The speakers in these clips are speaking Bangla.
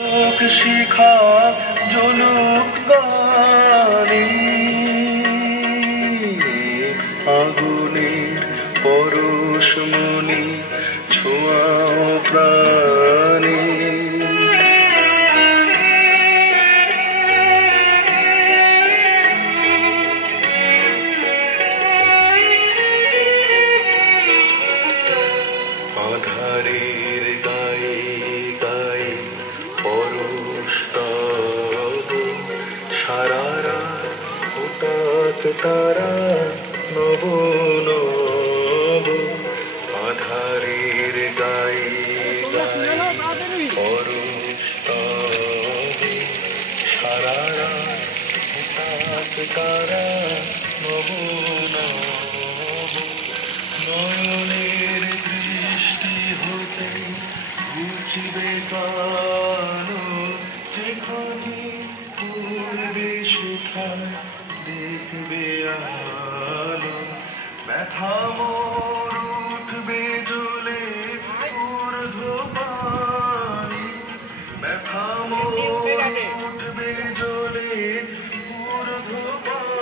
শিখা জলুক গানে আগুনের পরশমণি ছোঁয়াও প্রাণে আধারের গায়ে গায়ে পরশ তব সারা রাত হঠাৎ তারা নব নব আধারের গায়ে গায়ে পরশ তব সারা রাত হঠাৎ তারা নব নব নয়নের দৃষ্টি হতে ঘুচবে কানো যেখানে পূর্বে সেখানে দেখবে আলো ব্যথা মোর উঠবে জ্বলে ঊর্ধ্বপানে ব্যথা মোর উঠবে জ্বলে ঊর্ধ্বপানে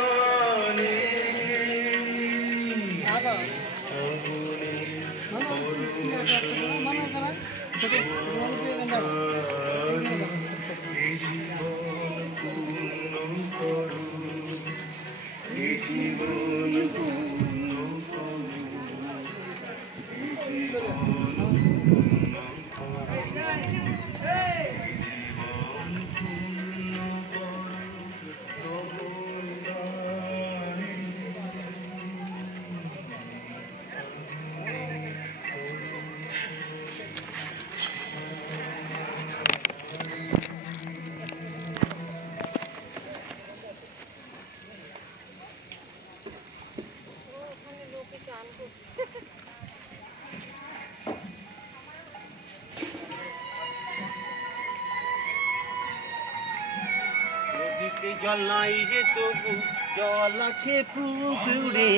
জল নাই রে তবু জল আছে পুকুরে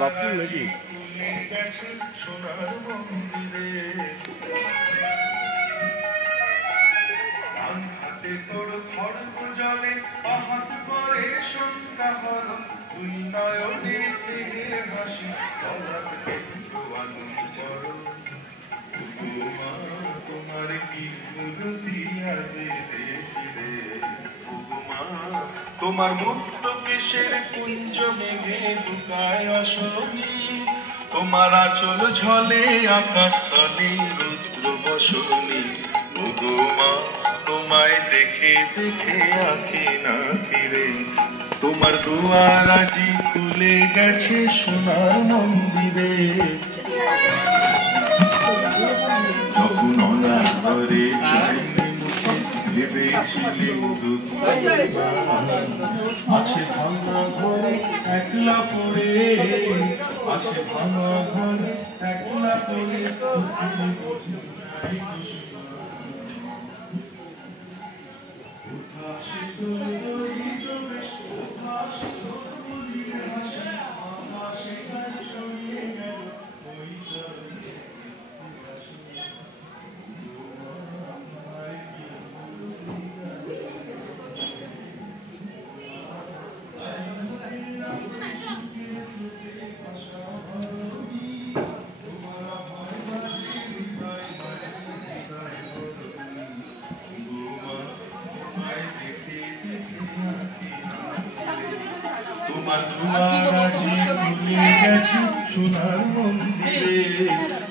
বাথরুম নাকি জলে আহাত করে সন্ধ্যা হরণ তুই নয়নে স্নেহের হাসি তোমার কি তোমার মুক্ত কেশের কুঞ্জ মেঘে ঢুকায় অশনি তোমার আঁচল ঝলে আকাশ তলে রুদ্র বসনি ভগমা তোমায় দেখে দেখে আঁকে না ফিরে তোমার দুয়ার আজি খুলে গেছে সোনার মন্দিরে যখন অনাঘরে ভেবেছিলে আছে ভাঙা ঘরে একলা পড়ে আছে ভাঙা ঘরে একলা পড়ে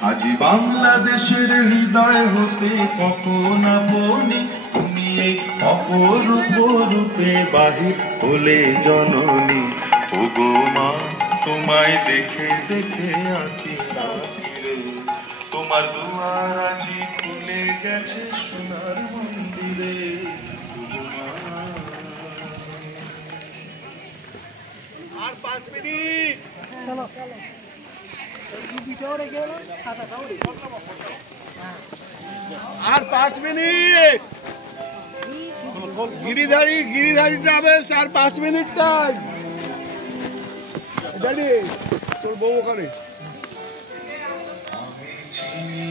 আজি বাংলাদেশের হৃদয় হতে কখন আপনি তুমি এই অপরূপ রূপে বাহির হলে জননী ওগো মা তোমায় দেখে দেখে আঁকি তোমার দুয়ার আজি খুলে গেছে সোনার মন্দিরে আর 5 মিনিট চলো আর 5 মিনিট গিরিধারী ট্রাভেলস আর 5 মিনিট টাইম। ড্যাডি তোর বউ ওখানে। চিনি